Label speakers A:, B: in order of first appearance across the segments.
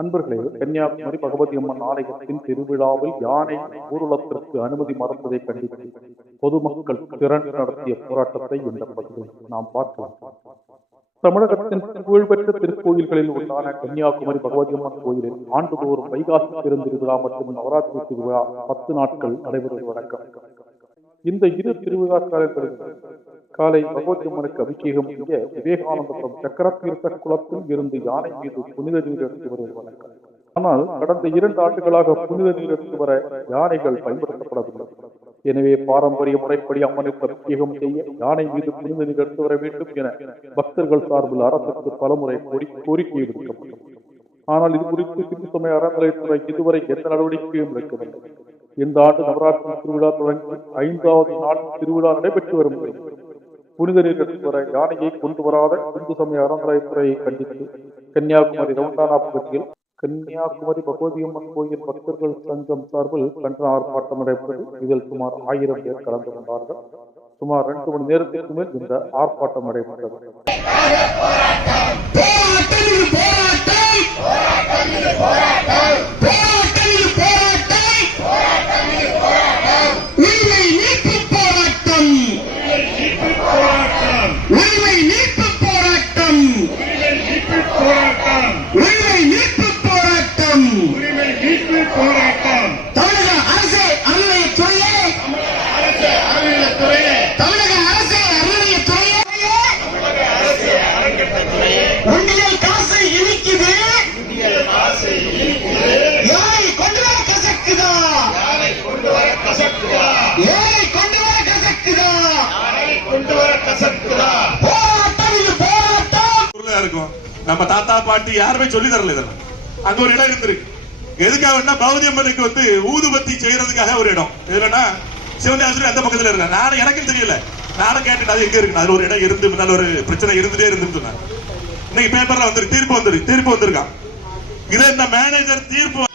A: அன்பர்களே கன்னியாகுமரி பகவதி அம்மன் ஆலயத்தின் திருவிழாவில் யானை ஊர்வலத்திற்கு அனுமதி மறுத்ததை கண்டித்து பொதுமக்கள் திரண்டு நடத்திய போராட்டத்தை இந்த பதிவில் நாம் பார்க்கலாம். தமிழகத்தின் புகழ்பெற்ற திருக்கோயில்களில் ஒன்றான கன்னியாகுமரி பகவதி அம்மன் கோயிலில் ஆண்டுதோறும் வைகாசி பெருந்திருவிழா மற்றும் நவராத்திரி திருவிழா பத்து நாட்கள் நடைபெறுவது வழக்கம். இந்த இரு திருவிழா காலங்களில் காலை பகவதி அம்மனுக்கு அபிஷேகம் செய்ய விவேகானந்தபுரம் சக்கரத்தீர்த்த குளத்தில் இருந்து யானை மீது புனித நீர் எடுத்து வருவது வழக்கம் ஆனால் கடந்த இரண்டு ஆண்டுகளாக புனித நீர் எடுத்து வர யானைகள் பயன்படுத்தப்படவில்லை. எனவே பாரம்பரிய முறைப்படி அம்மனுக்கு அபிஷேகம் செய்ய யானை மீது புனித நீர் எடுத்து வர வேண்டும் என பக்தர்கள் சார்பில் அரசுக்கு பலமுறை கோரி கோரிக்கை விடுக்கப்பட்டது. ஆனால் இது குறித்து சிந்து சமய அறநிலையத்துறை இதுவரை எந்த நடவடிக்கையும் எடுக்கவில்லை. இந்த ஆண்டு நவராத்திரி திருவிழா தொடங்கி ஐந்தாவது நாள் திருவிழா நடைபெற்று வரும் நிலையில் புனித நீர் வர யானையை கொண்டு வராத இந்து சமய அறநிலையத்துறையை கண்டித்து கன்னியாகுமரி ரவுண்டானா பகுதியில் கன்னியாகுமரி பகவதியம்மன் கோயில் பக்தர்கள் சங்கம் சார்பில் கண்டன ஆர்ப்பாட்டம் நடைபெற்றது இதில் சுமார் ஆயிரம் பேர் கலந்து கொண்டார்கள் சுமார் ரெண்டு மணி நேரத்திற்கு மேல் இந்த ஆர்ப்பாட்டம் நடைபெற்றது
B: போராட்டம் போராட்டம் உரிமை மீட்பு போராட்டம். தமிழக அரசு அறநிலையத்துறையே தமிழக அரசு அறநிலையத்துறையே உண்டியல் காசு இனிக்குது. யாரை கொண்டு வர கசக்குதா? யாரை கொண்டு வர கசக்குதா? போராட்டம் இது போராட்டம்.
C: இருக்கும். நம்ம தாத்தா பாட்டி யாருமே சொல்லி தரல இதெல்லாம். அங்க ஒரு இடம் இருந்திருக்கு. எதுக்காகன்னா பௌதி அம்மனுக்கு வந்து ஊதுபத்தி செய்யறதுக்காக ஒரு இடம். இதுலன்னா சிவந்தாசுரி அந்த பக்கத்துல இருக்க நானும் எனக்கும் தெரியல. நானும் கேட்டுட்டு அது எங்க இருக்கு? அது ஒரு இடம் இருந்து முன்னால ஒரு பிரச்சனை இருந்துட்டே இருந்துன்னு சொன்னாங்க இன்னைக்கு பேப்பர்ல வந்துருக்கு தீர்ப்பு வந்துருக்கு தீர்ப்பு வந்திருக்கான். இதை இந்த மேனேஜர் தீர்ப்பு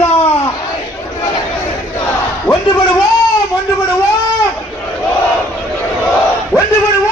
B: ಕಟ್ಟಿದ ಒಂದು ಬಿಡುವ ಒಂದು ಬಿಡುವ. ಒಂದು ಬಿಡುವ